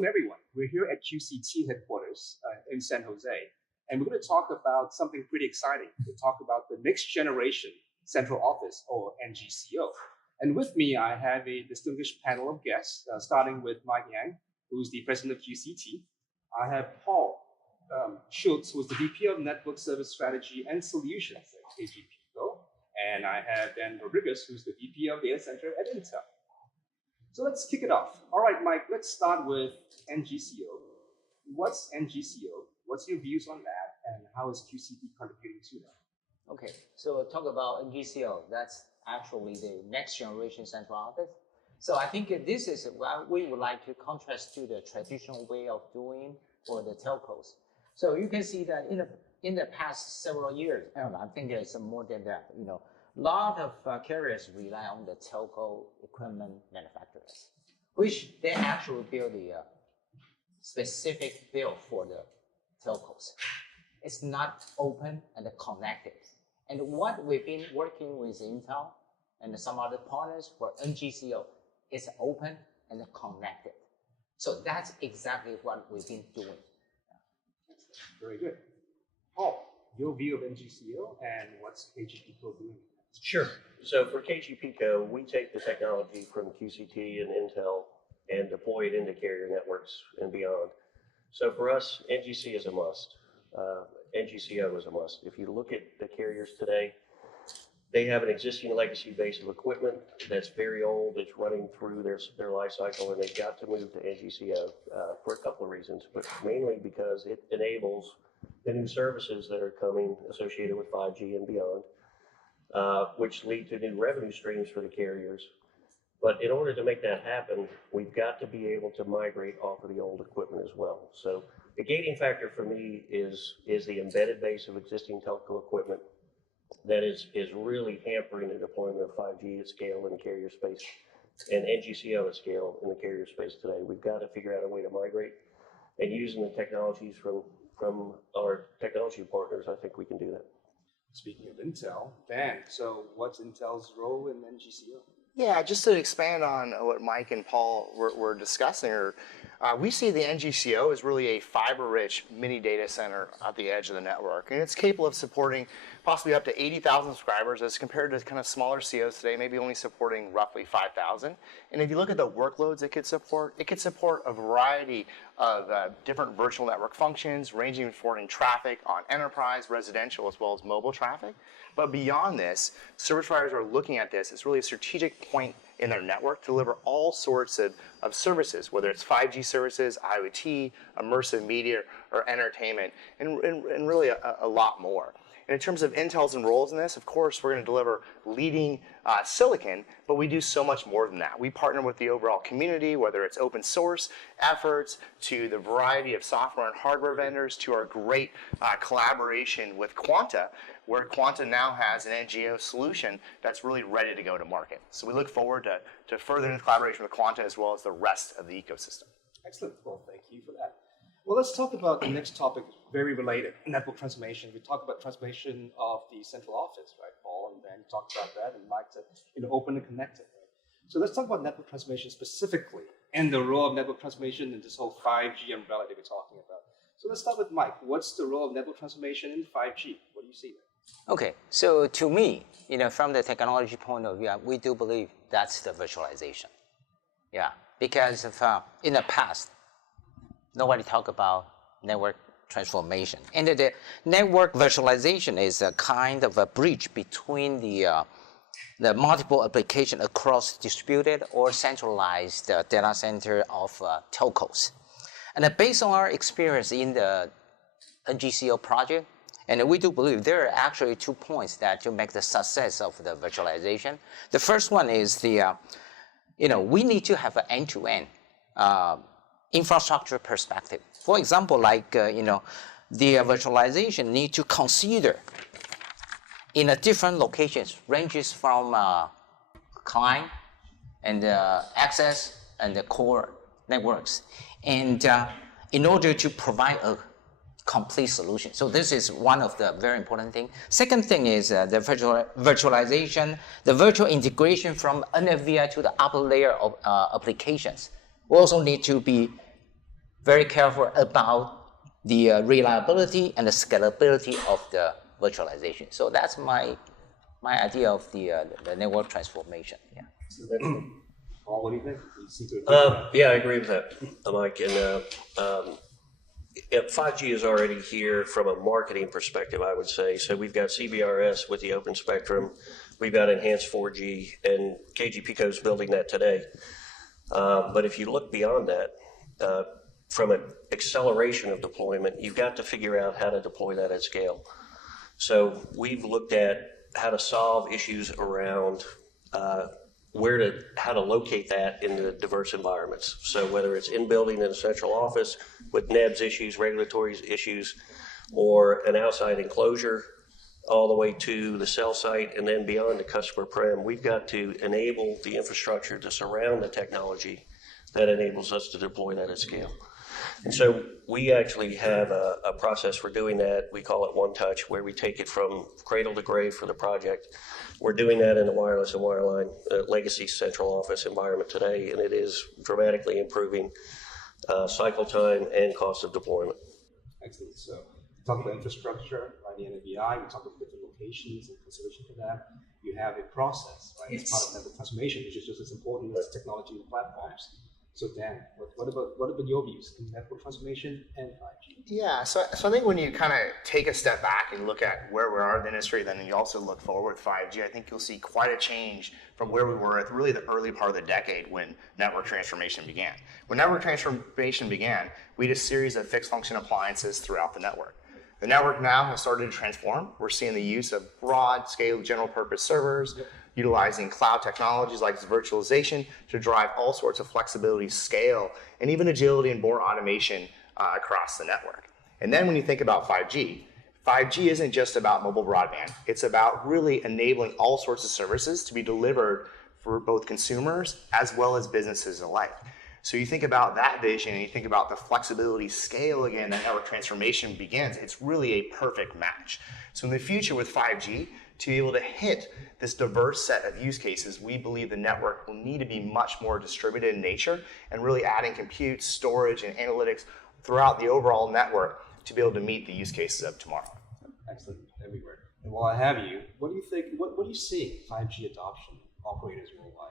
welcome everyone. We're here at QCT headquarters in San Jose, and we're going to talk about something pretty exciting. We'll talk about the next generation central office, or NGCO. And with me, I have a distinguished panel of guests, starting with Mike Yang, who's the president of QCT. I have Paul Schultz, who's the VP of Network Service Strategy and Solutions at KGPCO. And I have Dan Rodriguez, who's the VP of Data Center at Intel. So let's kick it off. All right, Mike, let's start with NGCO. What's NGCO? What's your views on that? And how is QCT contributing to that? Okay, so talk about NGCO. That's actually the next generation central office. So I think this is what we would like to contrast to the traditional way of doing for the telcos. So you can see that in the past several years, I think it's more than that, a lot of carriers rely on the telco equipment manufacturers, which they actually build the specific build for the telcos. It's not open and connected. And what we've been working with Intel and some other partners for NGCO is open and connected. So that's exactly what we've been doing. Very good. Paul, your view of NGCO and what's KGPCO doing? Sure. So for KGPCO, we take the technology from QCT and Intel and deploy it into carrier networks and beyond. So for us, NGC is a must. NGCO is a must. If you look at the carriers today, they have an existing legacy base of equipment that's very old, it's running through their life cycle, and they've got to move to NGCO for a couple of reasons, but mainly because it enables the new services that are coming associated with 5G and beyond, which lead to new revenue streams for the carriers. But in order to make that happen, we've got to be able to migrate off of the old equipment as well. So the gating factor for me is the embedded base of existing telco equipment that is really hampering the deployment of 5G at scale in the carrier space and NGCO at scale in the carrier space today. We've got to figure out a way to migrate, and using the technologies from our technology partners, I think we can do that. Speaking of Intel, Dan, so what's Intel's role in NGCO? Yeah, just to expand on what Mike and Paul were discussing, we see the NGCO as really a fiber-rich mini data center at the edge of the network. And it's capable of supporting possibly up to 80,000 subscribers as compared to kind of smaller COs today, maybe only supporting roughly 5,000. And if you look at the workloads it could support a variety of different virtual network functions, ranging from forwarding traffic on enterprise, residential, as well as mobile traffic. But beyond this, service providers are looking at this as really a strategic point in their network to deliver all sorts of services, whether it's 5G services, IoT, immersive media, or entertainment, and really a lot more. And in terms of Intel's and roles in this, of course, we're going to deliver leading silicon, but we do so much more than that. We partner with the overall community, whether it's open source efforts, to the variety of software and hardware vendors, to our great collaboration with Quanta, where Quanta now has an NGO solution that's really ready to go to market. So we look forward to furthering the collaboration with Quanta as well as the rest of the ecosystem. Excellent. Well, thank you for that. Well, let's talk about the next topic, very related, network transformation. We talked about transformation of the central office, right? Paul and Dan talked about that, and Mike said, open and connected. Right? So let's talk about network transformation specifically and the role of network transformation in this whole 5G umbrella that we're talking about. So let's start with Mike. What's the role of network transformation in 5G? What do you see there? Okay, so to me, from the technology point of view, we do believe that's the virtualization. Yeah, because in the past, nobody talked about network transformation. And the network virtualization is a kind of a bridge between the multiple applications across distributed or centralized data center of telcos. And based on our experience in the NGCO project, and we do believe there are actually 2 points that to make the success of the virtualization. The first one is we need to have an end-to-end infrastructure perspective. For example, like the virtualization need to consider in a different locations, ranges from client and access and the core networks, and in order to provide a complete solution. So this is one of the very important things. Second thing is the virtualization, the virtual integration from NFVI to the upper layer of applications. We also need to be very careful about the reliability and the scalability of the virtualization. So that's my idea of the network transformation. Yeah. So that's Paul, what do you think? You seem to agree. Yeah, I agree with that, Mike. And 5G is already here from a marketing perspective, I would say. So we've got CBRS with the open spectrum. We've got enhanced 4G, and KGPCO is building that today. But if you look beyond that, from an acceleration of deployment, you've got to figure out how to deploy that at scale. So we've looked at how to solve issues around how to locate that in the diverse environments. So whether it's in building in a central office with NEBS issues, regulatory issues, or an outside enclosure, all the way to the cell site and then beyond the customer prem, we've got to enable the infrastructure to surround the technology that enables us to deploy that at scale. And so we actually have a process for doing that. We call it One Touch, where we take it from cradle to grave for the project. We're doing that in the wireless and wireline legacy central office environment today, and it is dramatically improving cycle time and cost of deployment. Excellent. So we talked about infrastructure, right? The NBI, we talked about different locations and consideration for that. You have a process, right? It's part of network transformation, which is just as important as technology and platforms. So Dan, what about your views in network transformation and 5G? Yeah, so I think when you kind of take a step back and look at where we are in the industry, then you also look forward with 5G, I think you'll see quite a change from where we were at really the early part of the decade when network transformation began. When network transformation began, we had a series of fixed function appliances throughout the network. The network now has started to transform. We're seeing the use of broad scale general purpose servers, utilizing cloud technologies like virtualization to drive all sorts of flexibility, scale, and even agility and more automation across the network. And then when you think about 5G, 5G isn't just about mobile broadband. It's about really enabling all sorts of services to be delivered for both consumers as well as businesses alike. So you think about that vision and you think about the flexibility, scale again, that network transformation begins, it's really a perfect match. So in the future with 5G, to be able to hit this diverse set of use cases, we believe the network will need to be much more distributed in nature and really adding compute, storage, and analytics throughout the overall network to be able to meet the use cases of tomorrow. Excellent, everywhere. And while I have you, what do you think, what do you see 5G adoption operators worldwide?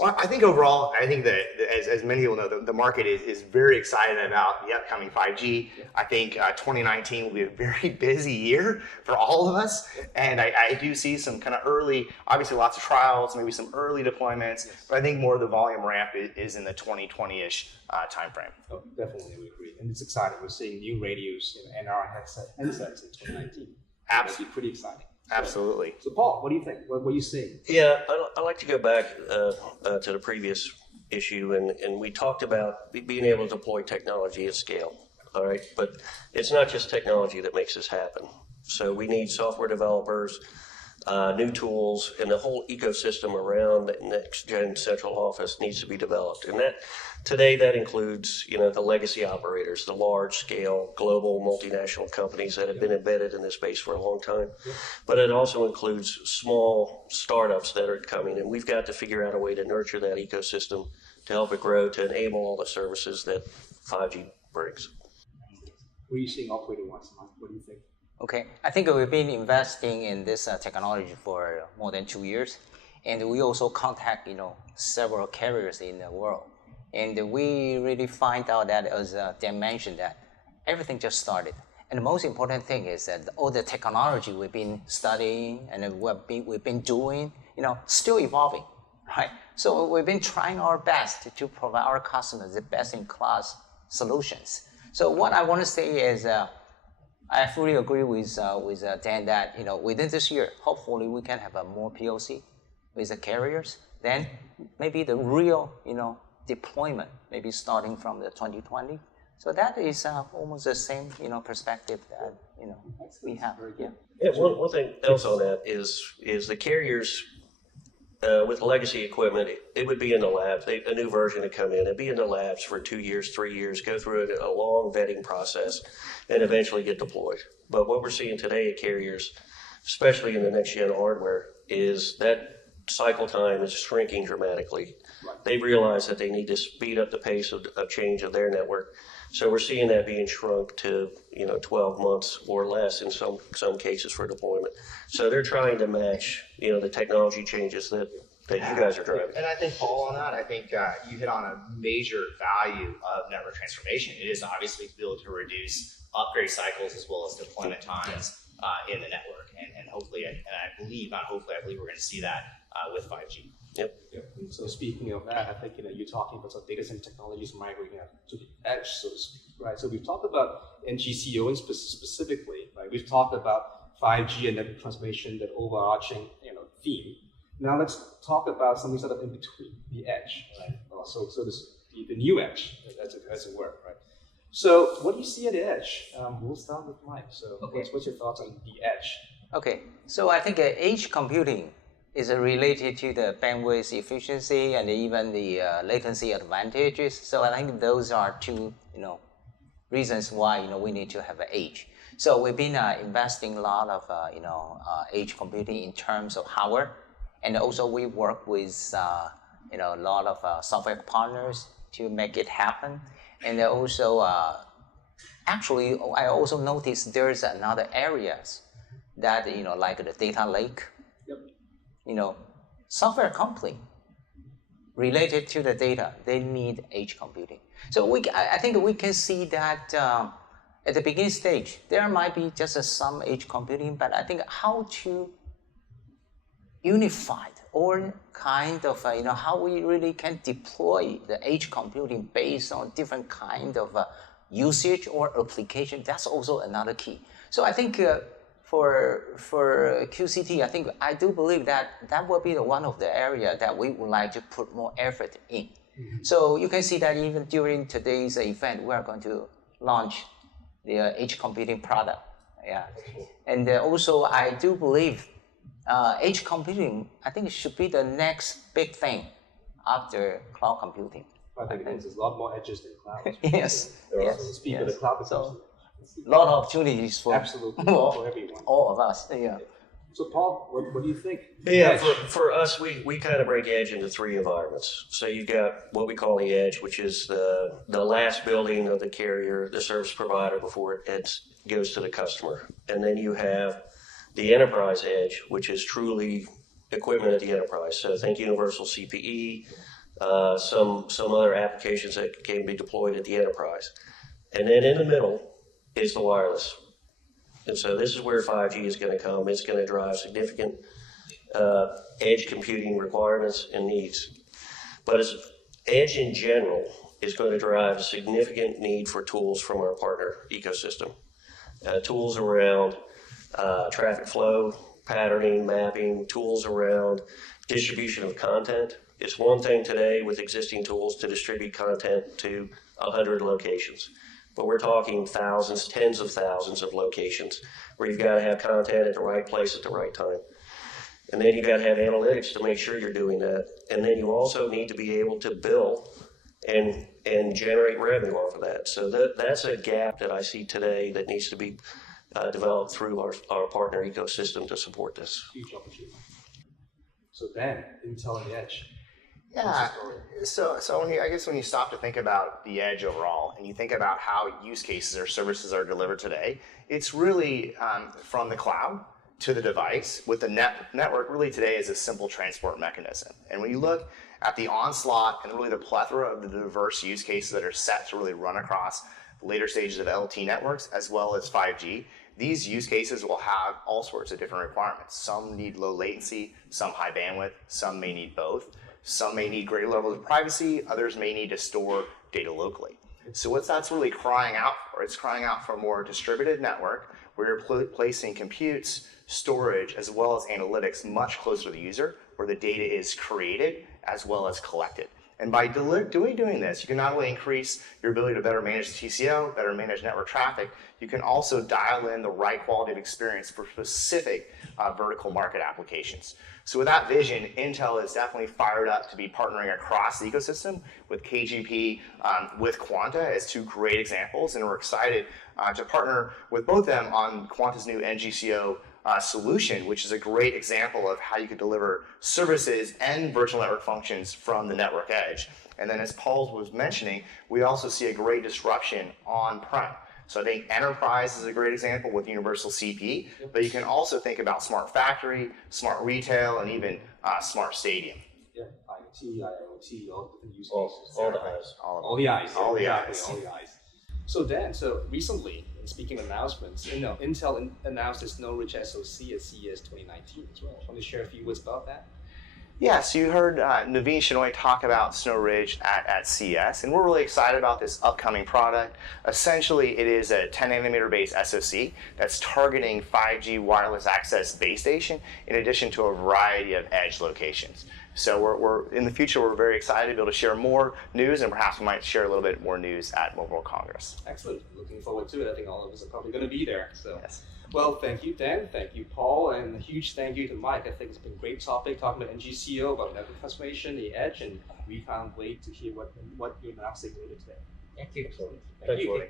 Well, I think overall, I think that as many people know, the market is very excited about the upcoming 5G. I think 2019 will be a very busy year for all of us. And I do see some kind of early, obviously lots of trials, maybe some early deployments, but I think more of the volume ramp is in the 2020-ish timeframe. Oh, definitely, we agree. And it's exciting. We're seeing new radios and NR headsets in 2019. Absolutely. Pretty exciting. Absolutely. So Paul, what do you think? What are you seeing? Yeah, I like to go back to the previous issue, and we talked about being able to deploy technology at scale, all right? But it's not just technology that makes this happen. So we need software developers, new tools, and the whole ecosystem around the next-gen central office needs to be developed. And today that includes, the legacy operators, the large-scale global multinational companies that have been embedded in this space for a long time. But it also includes small startups that are coming, and we've got to figure out a way to nurture that ecosystem to help it grow, to enable all the services that 5G brings. What are you seeing operator-wise, Mike? What do you think? Okay, I think we've been investing in this technology for more than 2 years, and we also contact several carriers in the world, and we really find out that, as Dan mentioned, that everything just started. And the most important thing is that all the technology we've been studying and we've been doing, still evolving, right? So we've been trying our best to provide our customers the best-in-class solutions. So what I want to say is, I fully agree with Dan that within this year, hopefully we can have a more POC with the carriers. Then maybe the real deployment maybe starting from the 2020. So that is almost the same perspective that we have. Yeah. One thing else on that is the carriers with legacy equipment, it would be in the labs. A new version would come in. It'd be in the labs for 2 years, 3 years, go through a long vetting process, and eventually get deployed. But what we're seeing today at carriers, especially in the next-gen hardware, is that cycle time is shrinking dramatically. They realize that they need to speed up the pace of change of their network. So we're seeing that being shrunk to 12 months or less in some cases for deployment. So they're trying to match the technology changes that you guys are driving. And I think, Paul, on that, I think you hit on a major value of network transformation. It is obviously to be able to reduce upgrade cycles as well as deployment times in the network. And hopefully, I believe we're going to see that with 5G. Yep. So speaking of that, I think you're talking about some data center technologies migrating to the edge, so to speak, right? So we've talked about NGCO specifically, right? We've talked about 5G and network transformation, that overarching theme. Now let's talk about something sort of in between, the edge, right? So the new edge, that's a word, right? So what do you see at the edge? We'll start with Mike. So what's your thoughts on the edge? Okay, so I think edge computing is related to the bandwidth efficiency and even the latency advantages. So I think those are two, reasons why we need to have an edge. So we've been investing a lot of edge computing in terms of hardware, and also we work with a lot of software partners to make it happen. And also, actually, I also noticed there's another areas that like the data lake. Software company related to the data, they need edge computing. So I think we can see that at the beginning stage, there might be just some edge computing, but I think how to unify or kind of, how we really can deploy the edge computing based on different kind of usage or application, that's also another key. So I think for QCT, I do believe that will be one of the areas that we would like to put more effort in. Mm-hmm. So you can see that even during today's event, we are going to launch the edge computing product. Yeah, and also I do believe edge computing, I think it should be the next big thing after cloud computing. I think there's a lot more edges than cloud. Yes. Speaking of the cloud, so a lot of opportunities for absolutely for everyone, all of us. Yeah. So Paul, what do you think? Yeah, for us, we kind of break edge into three environments. So you've got what we call the edge, which is the last building of the carrier, the service provider before it goes to the customer. And then you have the enterprise edge, which is truly equipment at the enterprise. So think universal CPE, some other applications that can be deployed at the enterprise. And then in the middle is the wireless. And so this is where 5G is going to come. It's going to drive significant edge computing requirements and needs. But as edge in general is going to drive a significant need for tools from our partner ecosystem. Tools around traffic flow, patterning, mapping, tools around distribution of content. It's one thing today with existing tools to distribute content to 100 locations. But we're talking thousands, tens of thousands of locations where you've got to have content at the right place at the right time. And then you've got to have analytics to make sure you're doing that. And then you also need to be able to bill and generate revenue off of that. So that's a gap that I see today that needs to be developed through our partner ecosystem to support this. Huge opportunity. So then, Intel and the edge. Yeah, so I guess when you stop to think about the edge overall, and you think about how use cases or services are delivered today, it's really from the cloud to the device, with the network really today is a simple transport mechanism. And when you look at the onslaught and really the plethora of the diverse use cases that are set to really run across the later stages of LTE networks as well as 5G, these use cases will have all sorts of different requirements. Some need low latency, some high bandwidth, some may need both. Some may need greater levels of privacy, others may need to store data locally. So what that's really crying out for, it's crying out for a more distributed network where you're placing computes, storage, as well as analytics much closer to the user, where the data is created as well as collected. And by doing this, you can not only increase your ability to better manage the TCO, better manage network traffic, you can also dial in the right quality of experience for specific vertical market applications. So with that vision, Intel is definitely fired up to be partnering across the ecosystem with KGP, with Quanta as two great examples, and we're excited to partner with both of them on Quanta's new NGCO solution, which is a great example of how you could deliver services and virtual network functions from the network edge. And then as Paul was mentioning, we also see a great disruption on-prem. So I think enterprise is a great example with universal CP, but you can also think about smart factory, smart retail, and even smart stadium. Yeah, IoT, IoT, all different use All cases. the eyes. All the eyes. All the exactly, eyes. all the eyes. So Dan, recently, speaking of announcements, Intel announced its Snow Ridge SoC at CES 2019 as well. Want to share a few words about that? Yeah, so you heard Naveen Shenoy talk about Snow Ridge at CES, and we're really excited about this upcoming product. Essentially, it is a 10 nanometer based SoC that's targeting 5G wireless access base station in addition to a variety of edge locations. So we're in the future, we're very excited to be able to share more news, and perhaps we might share a little bit more news at Mobile World Congress. Excellent. Looking forward to it. I think all of us are probably going to be there. So. Yes. Well, thank you, Dan. Thank you, Paul. And a huge thank you to Mike. I think it's been a great topic talking about NGCO, about network transformation, the edge, and we can't wait to hear what you're announcing later today. Thank you. Thanks, you. Woody.